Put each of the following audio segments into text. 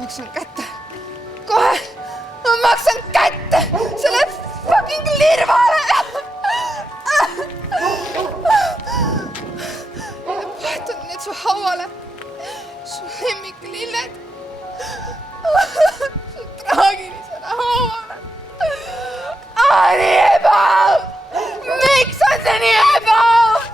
maksan kätte. Kohe ma maksan kätte selle fucking lirvale. Vahetun nüüd su hauale. Su lemmiklilled. Su traagilisele hauale. Nii ebav! Miks on see nii ebav?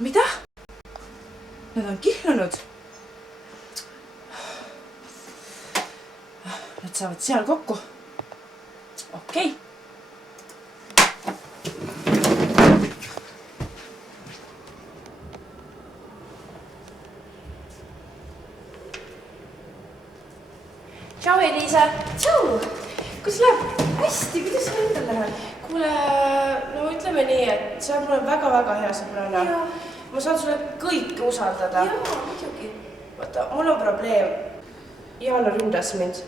Mida? Nad on kihlunud. Nad saavad seal kokku. Okei. Tšau, Elisa. Tšau! Kus läheb? Hästi, kuidas sul endal läheb? Kuule, no ütleme nii, et sa oled väga-väga hea sõbrana. Ma saan sulle kõike usaldada. Jaa, muidugi. Vaata, mul on probleem. Jaan ründas mind.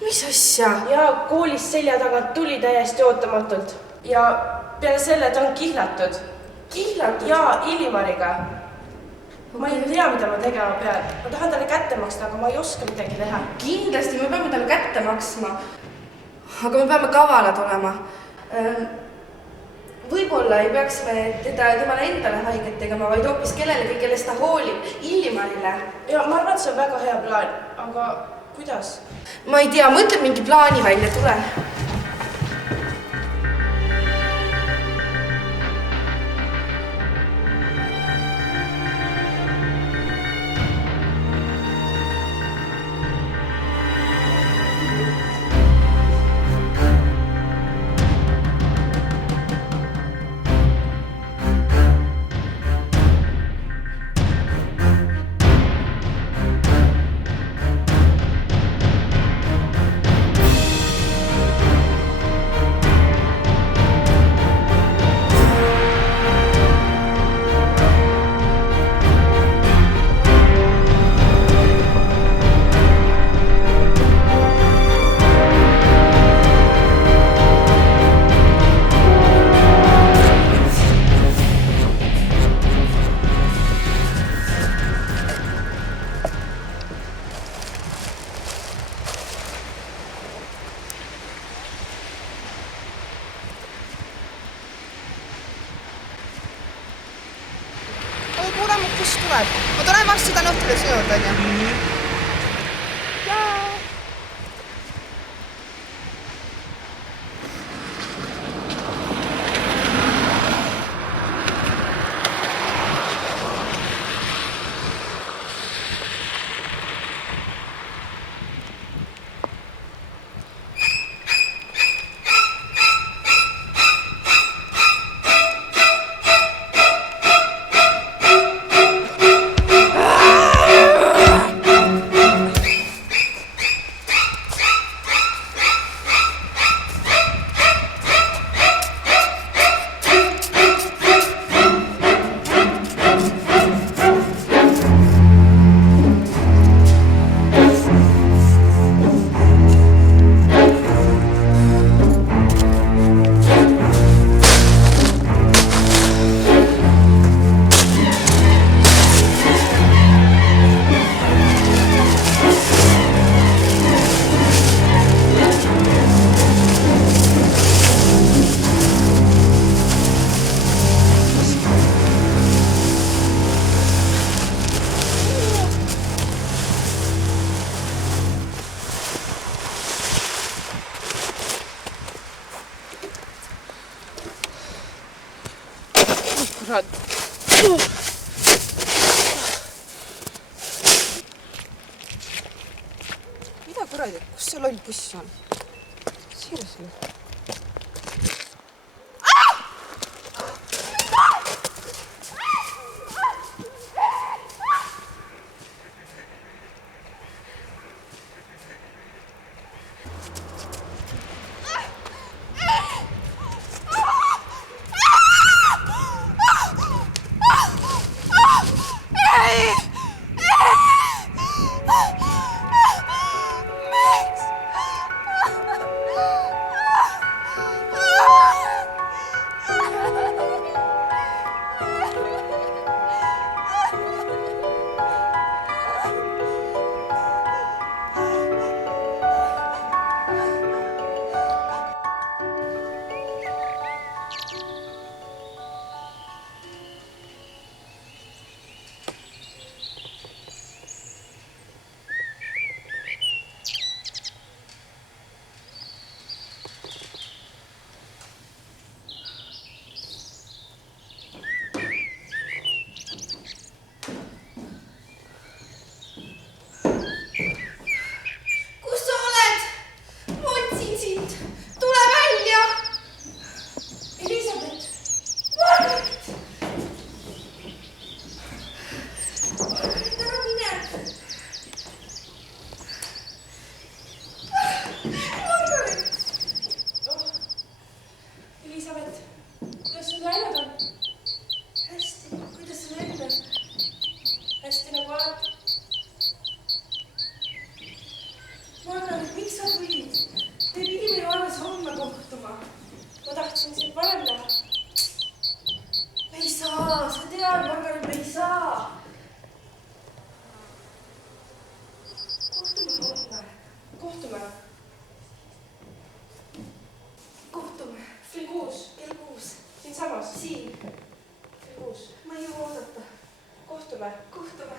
Mis asja? Ja koolist selja tagant tuli täiesti ootamatult. Ja peale selle ta on kihlatud. Kihlatud? Jaa, Illimariga. Ma ei tea, mida ma tegema pean. Ma tahan talle kätte maksta, aga ma ei oska midagi teha. Kindlasti me peame talle kätte maksma. Aga me peame kavalad olema. Võib-olla ei peaks me temale endale haiget tegema, vaid hoopis kellelegi, kellest ta hoolib. Illimarile. Ja ma arvan, et see on väga hea plaan. Aga kuidas? Ma ei tea, mõtle mingi plaani välja, tule. Kust tuleb? Ma tulen varsti seda õhtule sinu juurde, onju. kurat. Mida kuradi, kus see loll buss on? Seriously? Kus sa oled? Ma otsin sind. Tule välja. Elisabeth. Margaret. Margaret, ära mine. Margaret. Elisabeth, kuidas sul läinud on? Hästi, kuidas sul endal? Hästi nagu alati. Margaret, miks sa tulid? Me pidime ju alles homme kohtuma. Ma tahtsin sind varem näha. Me ei saa, sa tead, Margaret, me ei saa. Kohtume homme. Kohtume. Kohtume. Kell 6. Kell 6. Siinsamas. Siin. Kell 6. Ma ei jõua oodata. Kohtume. Kohtume.